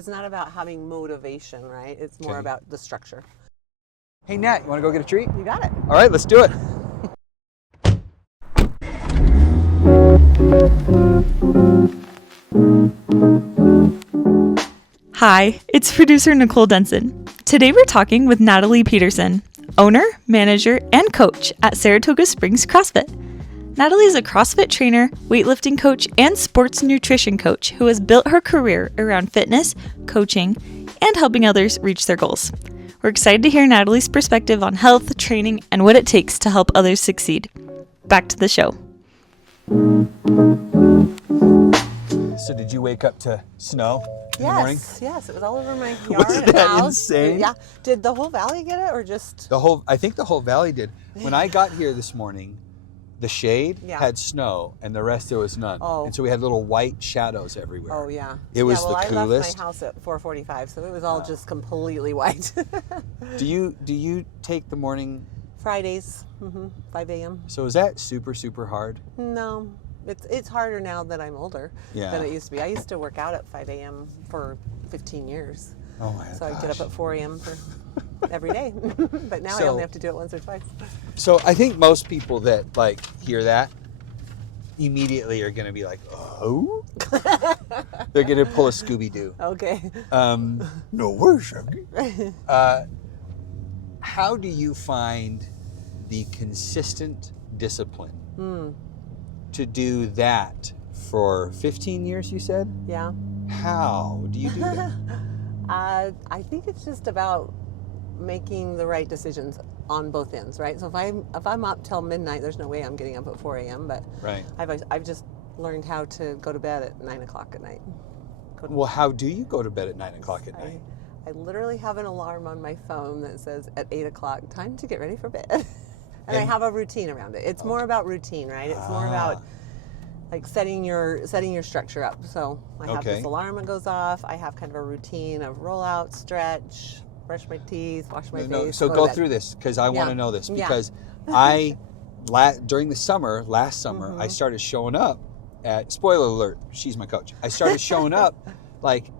it's not about having motivation, right? It's more about the structure. Hey, Nat, you want to go get a treat? You got it. All right, let's do it. Hi, it's producer Nicole Denson. Today we're talking with Natalie Petersen, owner, manager, and coach at Saratoga Springs CrossFit. Natalie is a CrossFit trainer, weightlifting coach, and sports nutrition coach who has built her career around fitness, coaching, and helping others reach their goals. We're excited to hear Natalie's perspective on health, training, and what it takes to help others succeed. Back to the show. So did you wake up to snow in the morning? Yes, it was all over my yard Wasn't and that house. insane? Yeah. Did the whole valley get it or just? I think the whole valley did. When I got here this morning, the shade had snow and the rest there was none. Oh. And so we had little white shadows everywhere. Oh yeah. It was well, the coolest. I left my house at 4:45, so it was all just completely white. Do you take the morning? Fridays, 5 a.m. So is that super hard? No, it's harder now that I'm older than it used to be. I used to work out at 5 a.m. for 15 years. Oh my gosh. So I'd get up at 4 a.m. for every day. But now I only have to do it once or twice. So I think most people that hear that immediately are going to be like, oh? They're going to pull a Scooby-Doo. Okay. No, we're Shaggy. How do you find the consistent discipline to do that for 15 years, you said? Yeah. How do you do that? I think it's just about making the right decisions on both ends, right? So if I'm up till midnight, there's no way I'm getting up at 4 a.m. But right. I've just learned how to go to bed at 9 o'clock at night. Well, how do you go to bed at 9 o'clock at night? I literally have an alarm on my phone that says at 8 o'clock, time to get ready for bed. and I have a routine around it. It's more about routine, right? It's more about setting your structure up. So I have this alarm that goes off. I have kind of a routine of roll out, stretch, brush my teeth, wash my face. So go through this because I want to know this because during the summer, last summer, I started showing up at, spoiler alert, she's my coach. I started showing up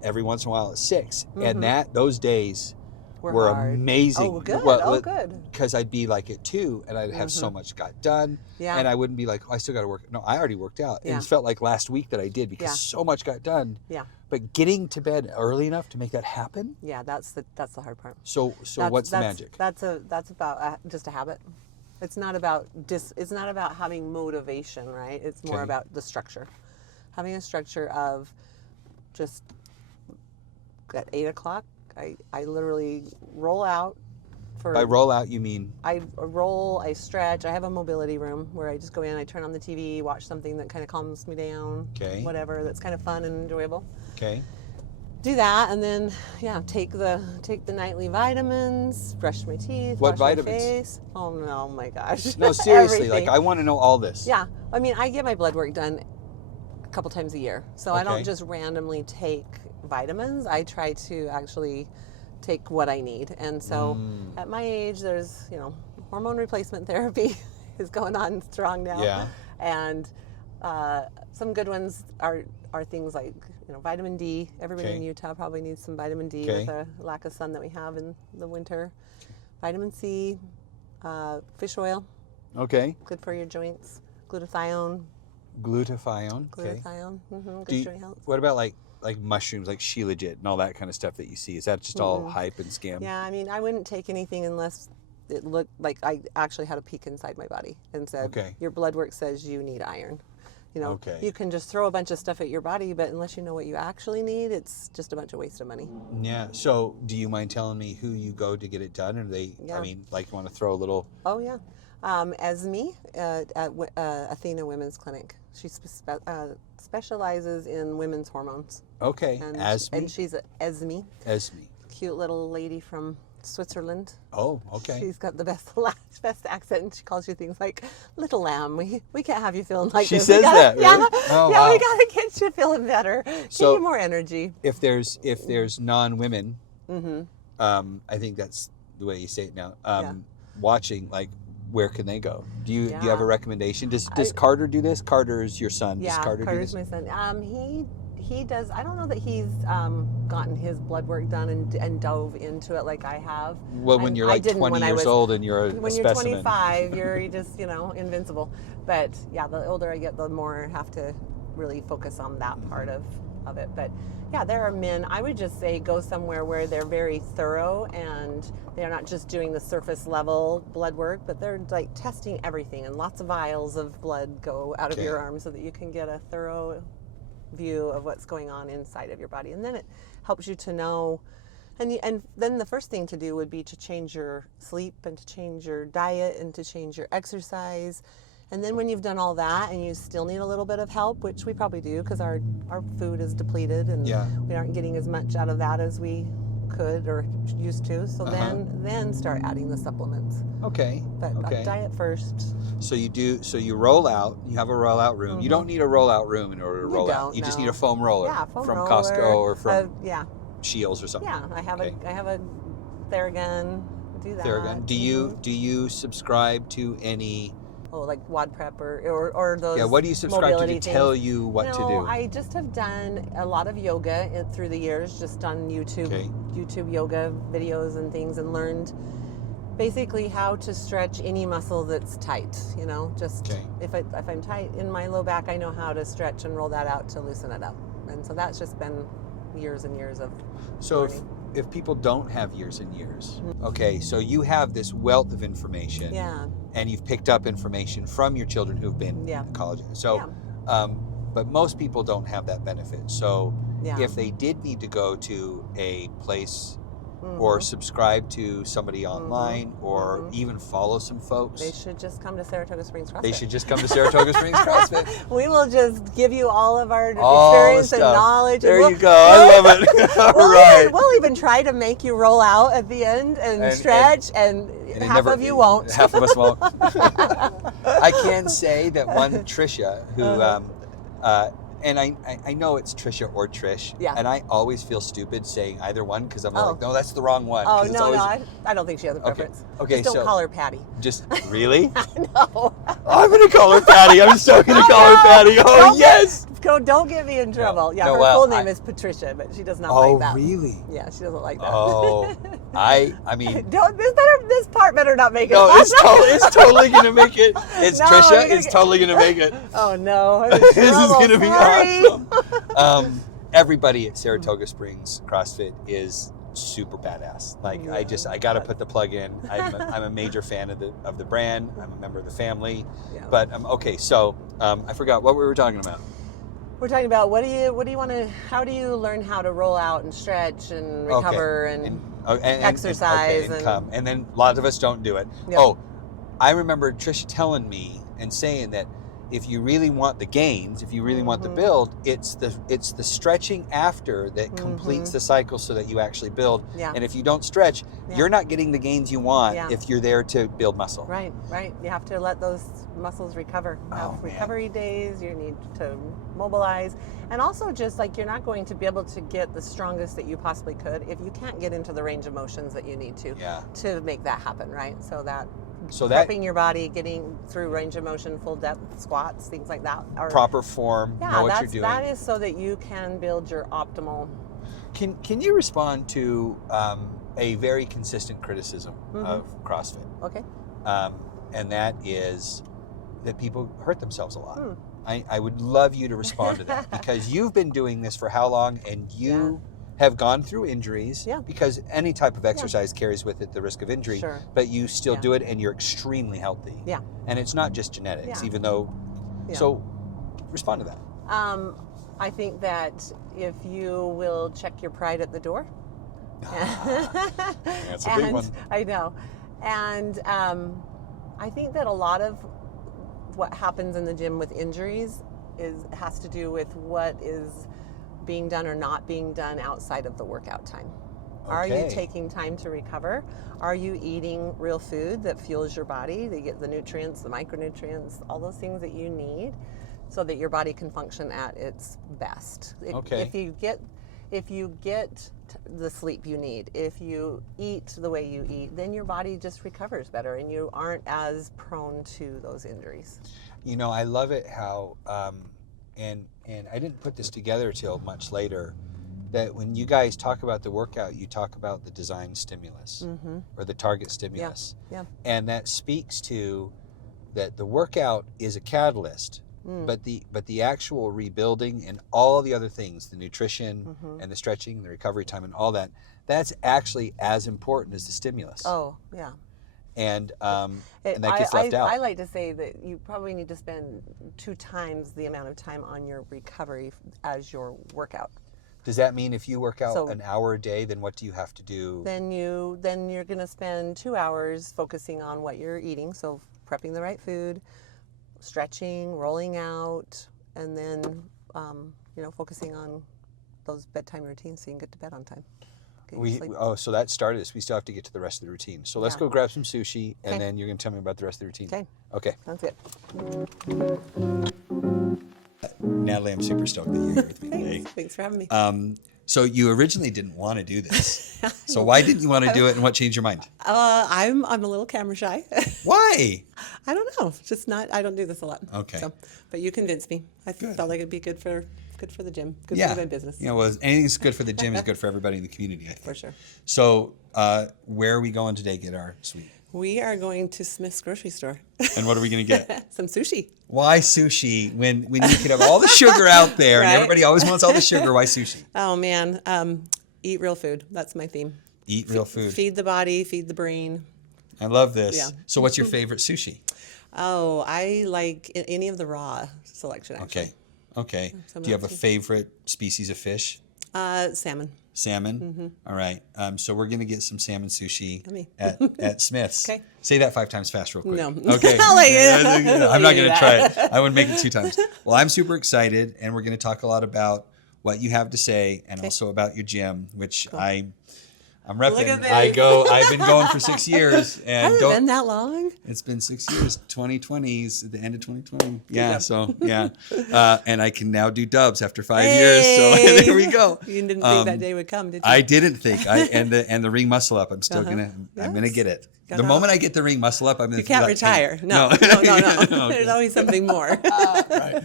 every once in a while at 6 and those days were amazing. Oh, good. Good. Because I'd be at 2 and I'd have so much got done. Yeah. And I wouldn't be I still got to work. No, I already worked out. Yeah. It felt like last week that I did because so much got done. Yeah. But getting to bed early enough to make that happen. Yeah, that's the hard part. So what's the magic? That's about just a habit. It's not about having motivation, right? It's more about the structure. Having a structure of just at 8 o'clock, I literally roll out. By roll out, you mean? I roll, I stretch. I have a mobility room where I just go in, I turn on the TV, watch something that kind of calms me down. Okay. Whatever, that's kind of fun and enjoyable. Okay. Do that, and then take the nightly vitamins, brush my teeth, wash my face. Oh no, my gosh. No, seriously, I want to know all this. Yeah, I mean, I get my blood work done a couple times a year, so I don't just randomly take vitamins. I try to actually take what I need, and so at my age, there's hormone replacement therapy is going on strong now. Yeah, and some good ones are things like vitamin D. Everybody in Utah probably needs some vitamin D with the lack of sun that we have in the winter. Vitamin C, fish oil. Okay. Good for your joints. Glutathione. Glutathione. Glutathione. Good joint health. What about like mushrooms, like Shilajit and all that kind of stuff that you see? Is that just all hype and scam? Yeah, I mean, I wouldn't take anything unless it looked like I actually had a peek inside my body and said, your blood work says you need iron. You can just throw a bunch of stuff at your body, but unless you know what you actually need, it's just a bunch of waste of money. Yeah. So do you mind telling me who you go to get it done? Or you want to throw a little... Oh, yeah. Esme at Athena Women's Clinic. She specializes in women's hormones. Okay. Esme? And she's Esme. Esme. Cute little lady from Switzerland. Oh, okay. She's got the best accent, and she calls you things like "little lamb." We can't have you feeling like she this. Says that. Really? Yeah, wow. We gotta get you feeling better. Give you more energy. If there's non-women, I think that's the way you say it now. Watching, where can they go? Do you have a recommendation? Does Carter do this? Carter's your son. Yeah, Does Carter Carter's do this? my son. he does. I don't know that he's gotten his blood work done and dove into it like I have. Well, when you're like 20 years old and you're a when specimen. You're 25, you're just, invincible. But yeah, the older I get, the more I have to really focus on that part of it. But yeah, there are men, I would just say go somewhere where they're very thorough and they're not just doing the surface level blood work, but they're like testing everything, and lots of vials of blood go out of your arm so that you can get a thorough view of what's going on inside of your body. And then it helps you to know, and then the first thing to do would be to change your sleep and to change your diet and to change your exercise. And then when you've done all that and you still need a little bit of help, which we probably do because our food is depleted and we aren't getting as much out of that as we could or used to. So then start adding the supplements. Okay. But diet first. So you roll out, you have a rollout room. You don't need a rollout room in order to roll out. You just need a foam roller from Costco or from Shields or something. Yeah, I have a Theragun. Do that. Theragun. Do you subscribe to any? Oh, like WOD Prep or those. Yeah, what do you subscribe to tell you what to do? I just have done a lot of yoga through the years, just on YouTube, YouTube yoga videos and things, and learned basically how to stretch any muscle that's tight. If I'm tight in my low back, I know how to stretch and roll that out to loosen it up. And so that's just been years and years of learning. If people don't have years and years, okay, so you have this wealth of information, and you've picked up information from your children who've been in college. So, but most people don't have that benefit. So, if they did need to go to a place or subscribe to somebody online or even follow some folks, they should just come to Saratoga Springs CrossFit. They should just come to Saratoga Springs CrossFit. We will just give you all of our experience and knowledge. There you go. I love it. All right. We'll even try to make you roll out at the end and stretch, and half of you won't. Half of us won't. I can say that one Trisha who, and I know it's Trisha or Trish, and I always feel stupid saying either one because I'm like, no, that's the wrong one. Oh, no, I don't think she has a preference. Okay, just don't call her Patty. Just, really? No. Oh, I'm going to call her Patty. I'm so going to call her Patty. Oh, yes. Don't get me in trouble. No, her full name is Patricia, but she does not like that. Oh, really? Yeah, she doesn't like that. Oh, I mean. This part better not make it. No, it's totally going to make it. Trisha is totally going to make it. Oh, no. This is going to be awesome. Everybody at Saratoga Springs CrossFit is super badass. Like, I got to put the plug in. I'm a major fan of the brand. I'm a member of the family. Yeah. But okay, so I forgot what we were talking about. We're talking about what do you want to, how do you learn how to roll out and stretch and recover and exercise and come. And then a lot of us don't do it. Yep. Oh, I remember Trisha telling me and saying that if you really want the gains, if you really want the build, it's the stretching after that completes the cycle so that you actually build. Yeah. And if you don't stretch, you're not getting the gains you want if you're there to build muscle. Right. You have to let those muscles recover. Recovery days, you need to mobilize. And also just like you're not going to be able to get the strongest that you possibly could if you can't get into the range of motions that you need to make that happen, right? So prepping your body, getting through range of motion, full depth squats, things like that. Proper form, know what you're doing. That is so that you can build your optimal. Can you respond to a very consistent criticism of CrossFit? Okay. And that is that people hurt themselves a lot. I would love you to respond to that because you've been doing this for how long, and you have gone through injuries because any type of exercise carries with it the risk of injury, but you still do it and you're extremely healthy. Yeah. And it's not just genetics, even though, so respond to that. I think that if you will check your pride at the door. That's a big one. I know. And I think that a lot of what happens in the gym with injuries has to do with what is being done or not being done outside of the workout time. Okay. Are you taking time to recover? Are you eating real food that fuels your body to get the nutrients, the micronutrients, all those things that you need so that your body can function at its best? If you get the sleep you need, if you eat the way you eat, then your body just recovers better and you aren't as prone to those injuries. I love it how and I didn't put this together till much later, that when you guys talk about the workout, you talk about the design stimulus or the target stimulus. Yeah. And that speaks to that the workout is a catalyst, but the actual rebuilding and all the other things, the nutrition and the stretching, the recovery time and all that, that's actually as important as the stimulus. Oh, yeah. And that gets left out. I like to say that you probably need to spend 2 times the amount of time on your recovery as your workout. Does that mean if you work out an hour a day, then what do you have to do? Then you're going to spend 2 hours focusing on what you're eating, so prepping the right food, stretching, rolling out, and then focusing on those bedtime routines so you can get to bed on time. So that started this. We still have to get to the rest of the routine. So let's go grab some sushi, and then you're going to tell me about the rest of the routine. Okay. Sounds good. Natalie, I'm super stoked that you're here with me today. Thanks for having me. So you originally didn't want to do this. So why didn't you want to do it, and what changed your mind? I'm a little camera shy. Why? I don't know. Just not. I don't do this a lot. Okay. So, but you convinced me. I felt like it'd be good for the gym. Good for my business. Well, anything that's good for the gym is good for everybody in the community, I think. For sure. So where are we going today to get our sweet? We are going to Smith's grocery store. And what are we going to get? Some sushi. Why sushi when you could have all the sugar out there, and everybody always wants all the sugar? Why sushi? Oh, man. Eat real food. That's my theme. Eat real food. Feed the body, feed the brain. I love this. Yeah. So what's your favorite sushi? Oh, I like any of the raw selection, actually. Okay. Do you have a favorite species of fish? Salmon. Salmon? All right. So we're going to get some salmon sushi at Smith's. Okay. Say that 5 times fast real quick. No. Okay. I'll let you. I'm not going to try it. I wouldn't make it 2 times. Well, I'm super excited, and we're going to talk a lot about what you have to say and also about your gym, which I'm repping. Look at this. I've been going for 6 years. And Has it been that long? It's been 6 years. 2020 is at the end of 2020. Yeah. So and I can now do dubs after 5 years. So there we go. You didn't think that day would come, did you? I didn't think. And the ring muscle up. I'm still I'm gonna get it. The moment I get the ring muscle up, I'm gonna. You can't retire. No. There's always something more. Right.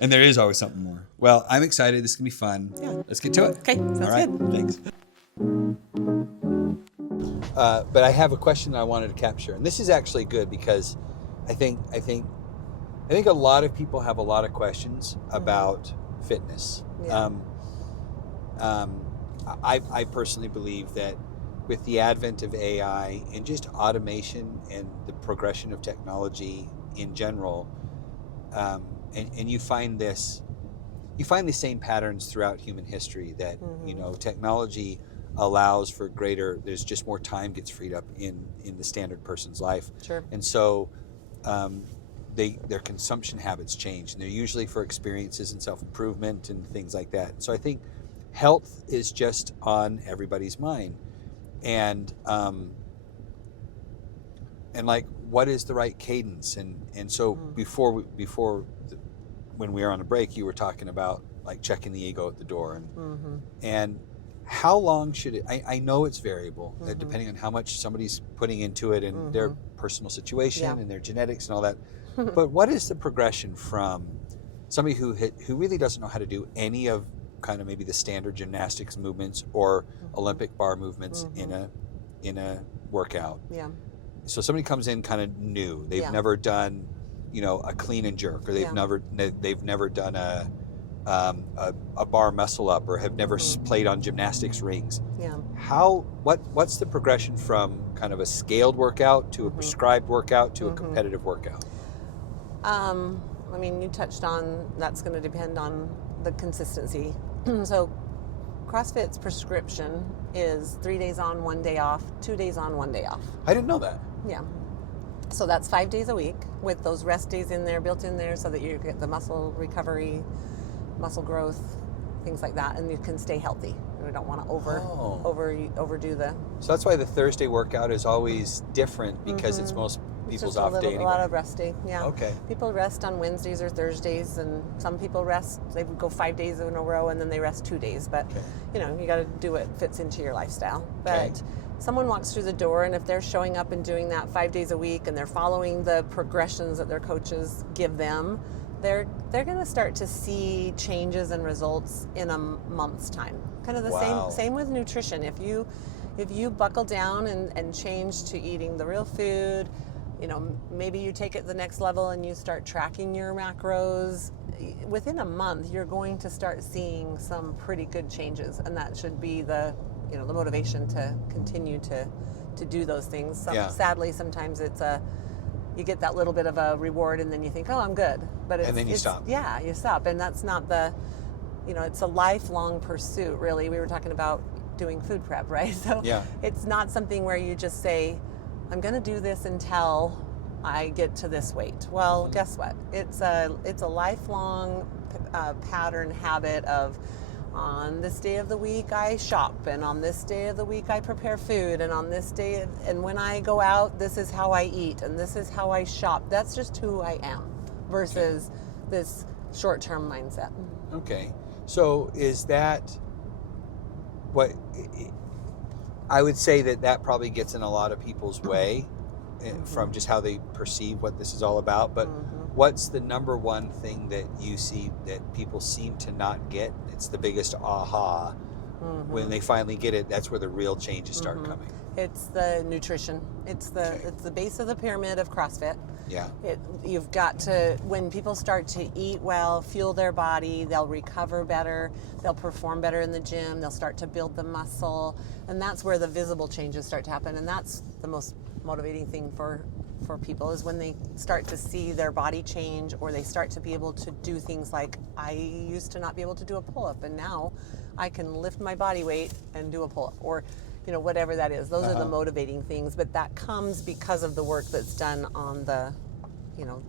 And there is always something more. Well, I'm excited. This is gonna be fun. Yeah. Let's get to it. Okay. Sounds all right. Good. Thanks. But I have a question that I wanted to capture, and this is actually good because I think a lot of people have a lot of questions about fitness. Yeah. I personally believe that with the advent of AI and just automation and the progression of technology in general, and you find the same patterns throughout human history that technology allows for there's just more time gets freed up in the standard person's life. Sure. And so their consumption habits change, and they're usually for experiences and self-improvement and things like that. So I think health is just on everybody's mind, and like, what is the right cadence? And so when we were on a break, you were talking about like checking the ego at the door, and how long should it? I know it's variable depending on how much somebody's putting into it and their personal situation and their genetics and all that. But what is the progression from somebody who really doesn't know how to do any of kind of maybe the standard gymnastics movements or Olympic bar movements in a workout? Yeah. So somebody comes in kind of new. They've never done, a clean and jerk, or they've never done a bar muscle up, or have never played on gymnastics rings. Yeah. What's the progression from kind of a scaled workout to a prescribed workout to a competitive workout? You touched on that's going to depend on the consistency. So CrossFit's prescription is 3 days on, 1 day off, 2 days on, 1 day off. I didn't know that. Yeah. So that's 5 days a week with those rest days built in there so that you get the muscle recovery, muscle growth, things like that, and you can stay healthy. We don't want to overdo the. So that's why the Thursday workout is always different, because it's most people's off day anyway. A lot of resting, yeah. Okay. People rest on Wednesdays or Thursdays, and some people rest. They would go 5 days in a row, and then they rest 2 days. But you got to do what fits into your lifestyle. But someone walks through the door, and if they're showing up and doing that 5 days a week, and they're following the progressions that their coaches give them, they're going to start to see changes and results in a month's time. Kind of the same with nutrition. If you buckle down and change to eating the real food, maybe you take it the next level and you start tracking your macros, within a month you're going to start seeing some pretty good changes, and that should be the motivation to continue to do those things. Sadly, sometimes it's you get that little bit of a reward and then you think, oh, I'm good, and then you stop. Yeah, you stop, and that's not it's a lifelong pursuit, really. We were talking about doing food prep, right? So it's not something where you just say, I'm going to do this until I get to this weight. Well, guess what? It's a lifelong pattern, habit of, on this day of the week I shop, and on this day of the week I prepare food, and on this day, and when I go out, this is how I eat, and this is how I shop. That's just who I am versus this short-term mindset. Okay. So is that what I would say that probably gets in a lot of people's way from just how they perceive what this is all about. But what's the number one thing that you see that people seem to not get? It's the biggest aha. When they finally get it, that's where the real changes start coming. It's the nutrition. It's the base of the pyramid of CrossFit. Yeah. You've got to, when people start to eat well, fuel their body, they'll recover better, they'll perform better in the gym, they'll start to build the muscle, and that's where the visible changes start to happen. And that's the most motivating thing for people, is when they start to see their body change, or they start to be able to do things like, I used to not be able to do a pull-up, and now I can lift my body weight and do a pull-up, or whatever that is. Those are the motivating things, but that comes because of the work that's done on the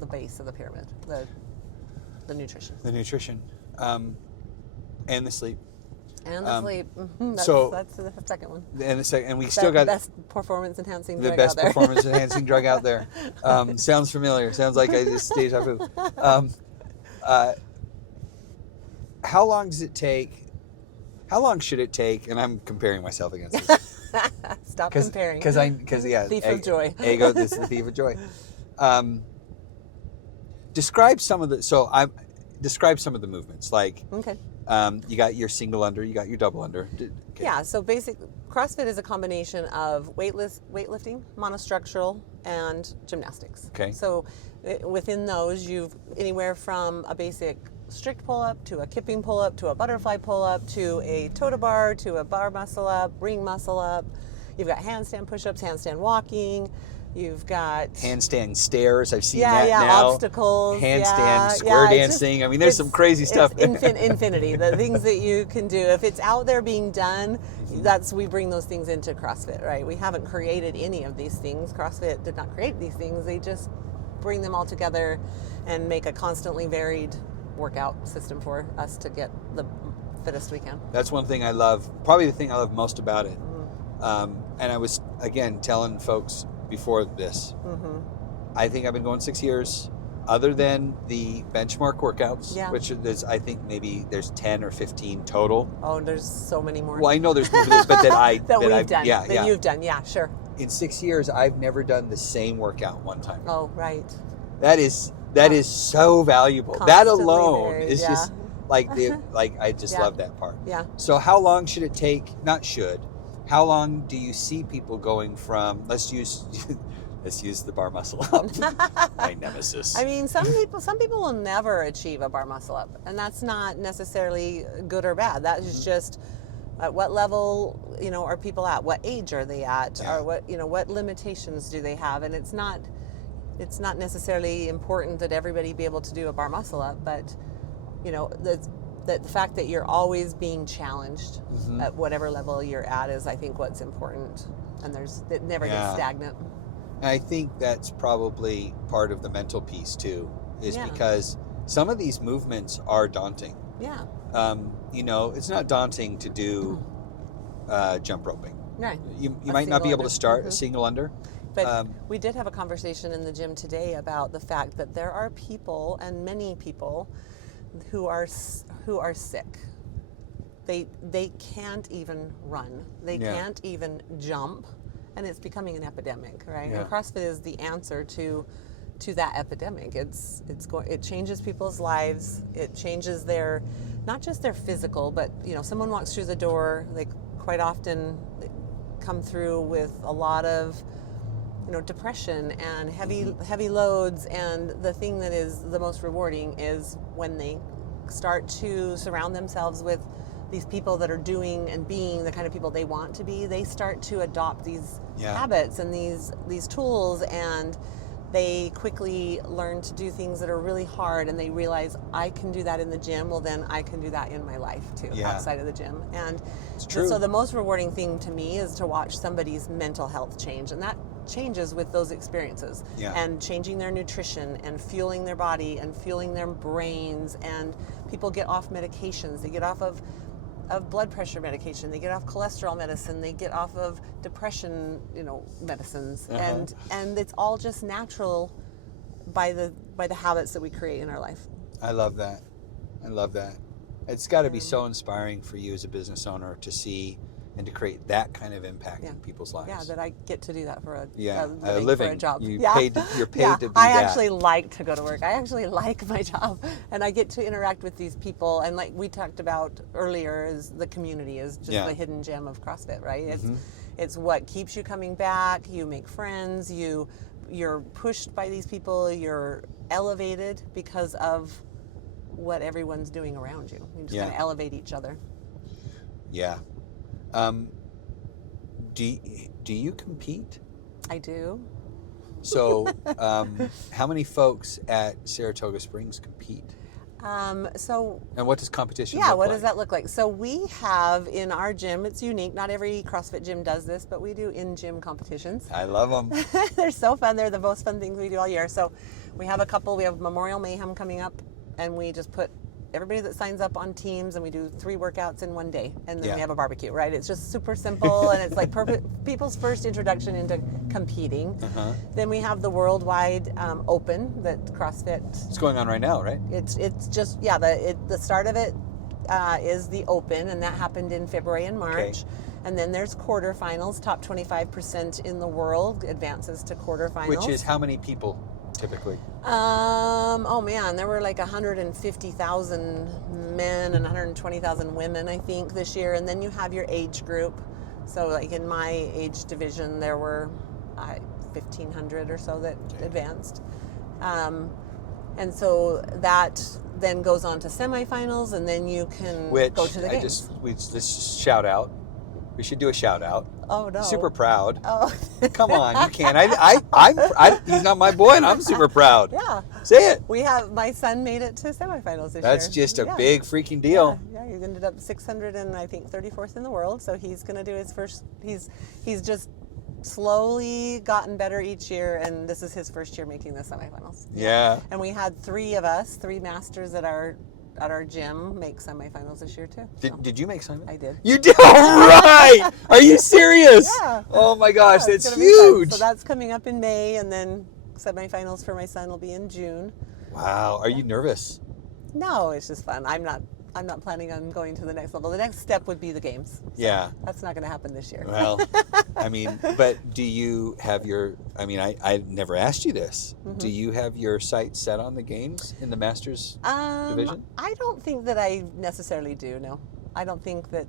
base of the pyramid, the nutrition. The nutrition, and the sleep. And the sleep. That's the second one. And the second, and we still got best performance enhancing drug the best out there. performance enhancing drug out there. Sounds familiar. Sounds like I just deja vu. How long does it take? How long should it take? And I'm comparing myself against this. Stop comparing. Because thief of joy. Ego. This is the thief of joy. Describe some of the movements. Like, you got your single under, you got your double under. Okay. Yeah. So basically, CrossFit is a combination of weightlifting, monostructural, and gymnastics. Okay. So within those, you've anywhere from a basic strict pull-up to a kipping pull-up to a butterfly pull-up to a toe to bar to a bar muscle up, ring muscle up. You've got handstand push-ups, handstand walking. You've got handstand stairs. I've seen that now. Obstacles. Handstand square dancing. There's some crazy stuff. Infinity. The things that you can do. If it's out there being done, we bring those things into CrossFit, right? We haven't created any of these things. CrossFit did not create these things. They just bring them all together and make a constantly varied workout system for us to get the fittest we can. That's one thing I love. Probably the thing I love most about it. And I was, again, telling folks before this, I think I've been going 6 years, other than the benchmark workouts, which is, I think maybe there's 10 or 15 total. Oh, there's so many more. Well, I know there's but that we've done. You've done. Yeah, sure. In 6 years, I've never done the same workout one time. Oh, right. That is so valuable. Constantly that alone varied, is just I just love that part. Yeah. So how long should it take? How long do you see people going from, let's use the bar muscle up, my nemesis. Some people will never achieve a bar muscle up, and that's not necessarily good or bad. That is just at what level, are people at? What age are they at? Or what limitations do they have? And it's not necessarily important that everybody be able to do a bar muscle up, but the fact that you're always being challenged at whatever level you're at is, I think, what's important. And it never gets stagnant. And I think that's probably part of the mental piece too, is because some of these movements are daunting. Yeah. It's not daunting to do jump roping. Right. You might not be able to start a single under. But we did have a conversation in the gym today about the fact that there are people, and many people, who are sick. They can't even run. They can't even jump, and it's becoming an epidemic, right? Yeah. And CrossFit is the answer to to that epidemic. It changes people's lives. It changes their, not just their physical, but someone walks through the door, they quite often come through with a lot of depression and heavy loads, and the thing that is the most rewarding is when they start to surround themselves with these people that are doing and being the kind of people they want to be. They start to adopt these habits and these tools, and they quickly learn to do things that are really hard, and they realize, I can do that in the gym, well then I can do that in my life too, outside of the gym. And so the most rewarding thing to me is to watch somebody's mental health change, and that changes with those experiences, and changing their nutrition and fueling their body and fueling their brains. And people get off medications, they get off of blood pressure medication, they get off cholesterol medicine, they get off of depression, medicines, and it's all just natural by the habits that we create in our life. I love that. It's got to be so inspiring for you as a business owner to see and to create that kind of impact in people's lives. Yeah, that I get to do that for a living, for a job. You're paid to do that. I actually like to go to work. I actually like my job, and I get to interact with these people. And like we talked about earlier, is the community is just the hidden gem of CrossFit, right? It's what keeps you coming back. You make friends. You're pushed by these people. You're elevated because of what everyone's doing around you. You just kind of elevate each other. Yeah. Do you compete? I do. So, how many folks at Saratoga Springs compete? And what does competition look like? What does that look like? So we have in our gym, it's unique. Not every CrossFit gym does this, but we do in-gym competitions. I love them. They're so fun. They're the most fun things we do all year. So we have we have Memorial Mayhem coming up, and we just put everybody that signs up on teams, and we do 3 workouts in one day, and then we have a barbecue, right? It's just super simple, and it's like people's first introduction into competing. Then we have the worldwide open that CrossFit. It's going on right now, right? It's just the start of it is the open, and that happened in February and March. Okay. And then there's quarterfinals. Top 25% in the world advances to quarterfinals. Which is how many people? Typically? There were like 150,000 men and 120,000 women, I think, this year. And then you have your age group. So like in my age division, there were 1,500 or so that advanced. And so that then goes on to semifinals, and then you can go to the games. Let's just shout out. We should do a shout out. Oh no! Super proud. Oh, come on, you can't. He's not my boy, and I'm super proud. Yeah. Say it. My son made it to semifinals this year. That's just a big freaking deal. Yeah, he ended up 634th in the world. So he's going to do his first. He's just slowly gotten better each year, and this is his first year making the semifinals. Yeah. And we had 3 masters at our gym make semifinals this year too. Did you make semifinals? I did. You did? All right. Are you serious? Yeah. Oh my gosh, that's huge. So that's coming up in May, and then semifinals for my son will be in June. Wow. Are you nervous? No, it's just fun. I'm not planning on going to the next level. The next step would be the games. So that's not going to happen this year. Well, but do you have I never asked you this. Mm-hmm. Do you have your sights set on the games in the Masters division? I don't think that I necessarily do, no. I don't think that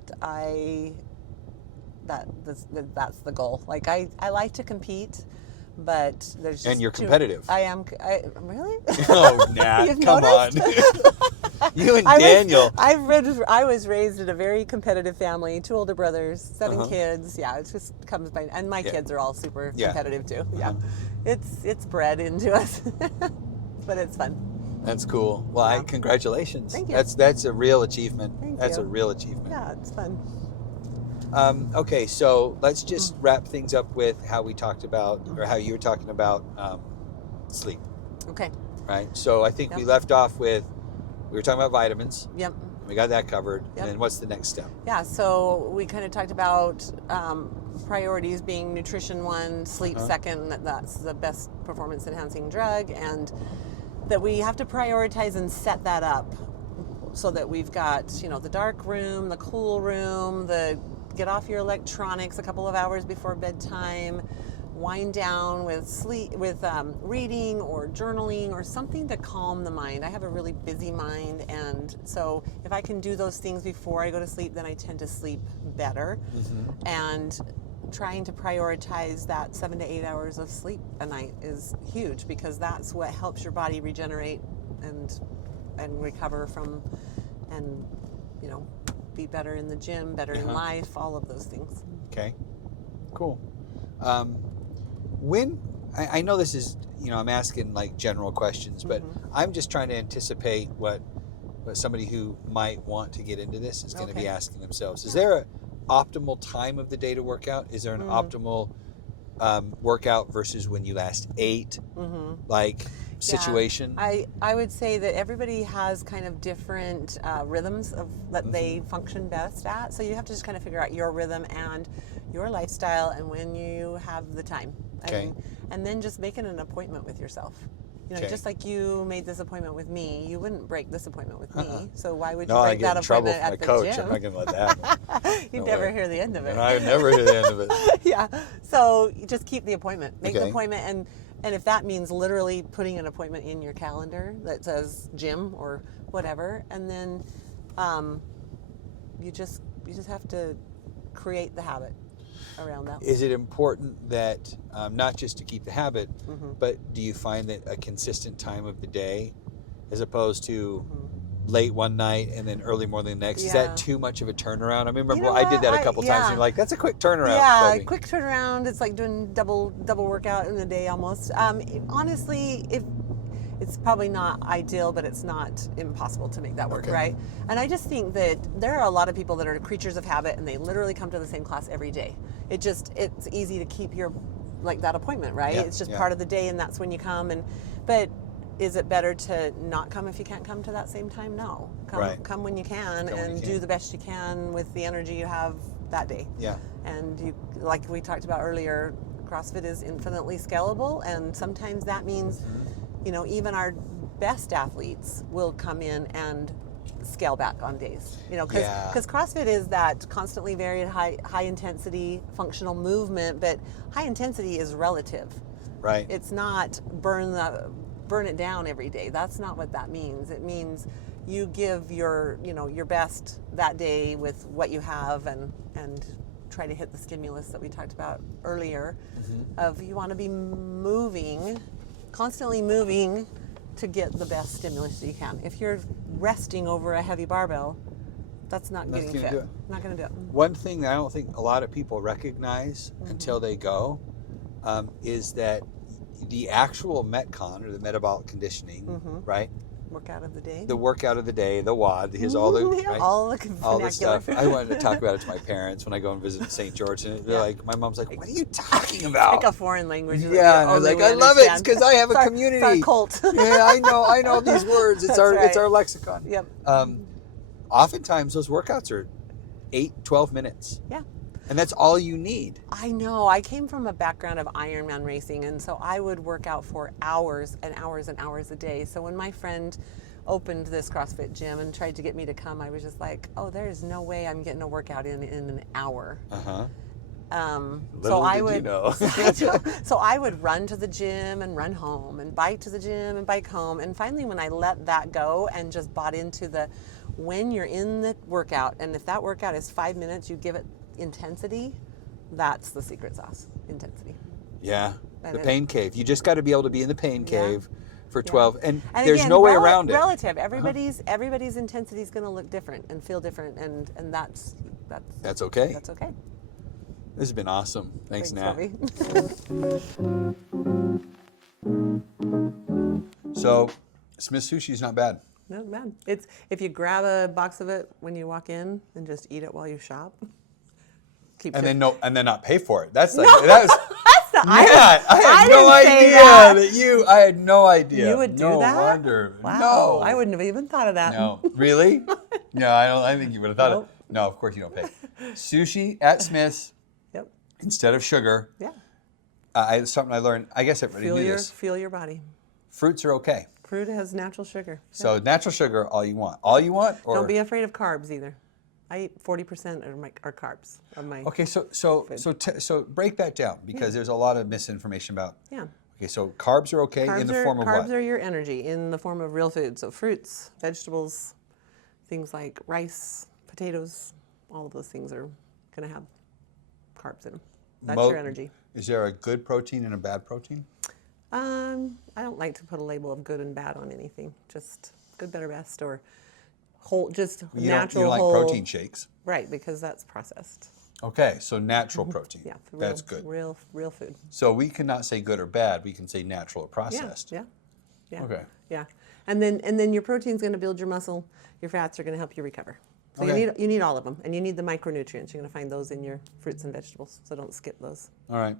that's the goal. Like, I like to compete, but there's just... And you're competitive. I am... really? Oh, Nat, come on. You and Daniel. I was raised in a very competitive family, 2 older brothers, 7 kids. Yeah, it just comes by, and my kids are all super competitive too. Yeah, it's bred into us, but it's fun. That's cool. Well, congratulations. Thank you. That's a real achievement. That's a real achievement. Yeah, it's fun. Okay, so let's just wrap things up with how we talked about, or how you were talking about sleep. Okay. Right. So I think we left off with. We were talking about vitamins. Yep. We got that covered. Yep. And then what's the next step? Yeah, so we kind of talked about priorities being nutrition 1, sleep 2nd, that's the best performance enhancing drug, and that we have to prioritize and set that up so that we've got, the dark room, the cool room, get off your electronics a couple of hours before bedtime, wind down with reading or journaling or something to calm the mind. I have a really busy mind, and so if I can do those things before I go to sleep, then I tend to sleep better. And trying to prioritize that 7 to 8 hours of sleep a night is huge, because that's what helps your body regenerate and recover from, and be better in the gym, better in life, all of those things. Okay, cool. I know this is, I'm asking like general questions, but I'm just trying to anticipate what somebody who might want to get into this is going to be asking themselves. Is there an optimal time of the day to work out? Is there an optimal workout versus when you last ate, like situation? I would say that everybody has kind of different rhythms that they function best at. So you have to just kind of figure out your rhythm and your lifestyle and when you have the time. Okay. And then just making an appointment with yourself. Just like you made this appointment with me, you wouldn't break this appointment with me. So why would you break that appointment at the coach. gym? I'm not going to let that. You'd never hear the end of it. I would never hear the end of it. Yeah. So you just keep the appointment. Make the appointment, and if that means literally putting an appointment in your calendar that says gym or whatever, and then you just have to create the habit around that. Is it important that not just to keep the habit, but do you find that a consistent time of the day, as opposed to late one night and then early morning the next, is that too much of a turnaround? I remember I did that a couple times, and you're like, that's a quick turnaround. Yeah, quick turnaround. It's like doing double workout in a day almost. Honestly, it's probably not ideal, but it's not impossible to make that work, right? And I just think that there are a lot of people that are creatures of habit, and they literally come to the same class every day. It's easy to keep that appointment, right? It's just part of the day, and that's when you come. But is it better to not come if you can't come to that same time? No. Come when you can, and do the best you can with the energy you have that day. Yeah. And like we talked about earlier, CrossFit is infinitely scalable, and sometimes that means even our best athletes will come in and scale back on days, because CrossFit is that constantly varied high intensity functional movement, but high intensity is relative. Right. It's not burn it down every day. That's not what that means. It means you give your best that day with what you have, and try to hit the stimulus that we talked about earlier, of you want to be constantly moving to get the best stimulus that you can. If you're resting over a heavy barbell, that's not getting fit. Not going to do it. One thing that I don't think a lot of people recognize until they go is that the actual Metcon, or the metabolic conditioning, right? Workout of the day. The workout of the day, the WOD, all the stuff. I wanted to talk about it to my parents when I go and visit St. George, and they're like, my mom's like, "What are you talking about?" It's like a foreign language. Yeah, and I was like, "I love it. It's because I have a community. It's our cult." Yeah, I know these words. It's our lexicon. Yep. Oftentimes those workouts are 8-12 minutes. Yeah. And that's all you need. I know. I came from a background of Ironman racing, and so I would work out for hours and hours and hours a day. So when my friend opened this CrossFit gym and tried to get me to come, I was just like, oh, there's no way I'm getting a workout in an hour. So I would run to the gym and run home, and bike to the gym and bike home. And finally, when I let that go and just bought into when you're in the workout, and if that workout is 5 minutes, you give it intensity, that's the secret sauce. Intensity. Yeah. The pain cave. You just got to be able to be in the pain cave for 12, and there's again, no way around it. Relative. Everybody's intensity is going to look different and feel different, and that's okay. That's okay. This has been awesome. Thanks Nat. So, Smith Sushi is not bad. Not bad. It's if you grab a box of it when you walk in and just eat it while you shop. And then not pay for it. That's like I had no idea I had no idea. You would do that? No wonder. Wow. No. I wouldn't have even thought of that. No. Really? No, I think you would have thought of it. No, of course you don't pay. Sushi at Smith's. Yep. Instead of sugar. Yeah. It's something I learned. I guess everybody knew this. Feel your body. Fruits are okay. Fruit has natural sugar. So natural sugar, all you want. All you want? Or don't be afraid of carbs either. I eat 40% are carbs of my. Okay, so break that down, because there's a lot of misinformation about. Yeah. Okay, so carbs are okay in the form of what? Carbs are your energy in the form of real food. So fruits, vegetables, things like rice, potatoes, all of those things are going to have carbs in them. That's your energy. Is there a good protein and a bad protein? I don't like to put a label of good and bad on anything. Just good, better, best, or whole, just natural. You don't whole, like protein shakes, right? Because that's processed. Okay, so natural protein. Yeah, that's good. Real food. So we cannot say good or bad. We can say natural or processed. Yeah. Okay. Yeah, and then your protein's going to build your muscle. Your fats are going to help you recover. So you need all of them, and you need the micronutrients. You're going to find those in your fruits and vegetables. So don't skip those. All right.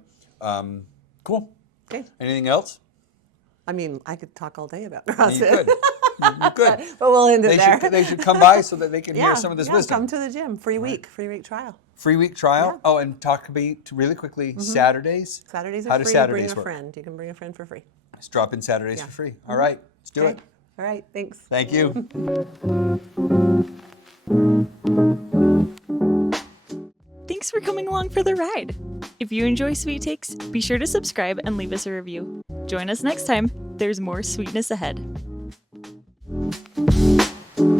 Cool. Okay. Anything else? I mean, I could talk all day about CrossFit. You could. You could. But we'll end it there. They should come by so that they can hear some of this wisdom. Come to the gym. Free week trial. Free week trial? Yeah. Oh, and talk to me really quickly, Saturdays? Saturdays are How free. Does Saturdays bring a work? friend. You can bring a friend for free. Just drop in Saturdays for free. All right, let's do it. All right, thanks. Thank you. Thanks for coming along for the ride. If you enjoy Sweet Takes, be sure to subscribe and leave us a review. Join us next time. There's more sweetness ahead.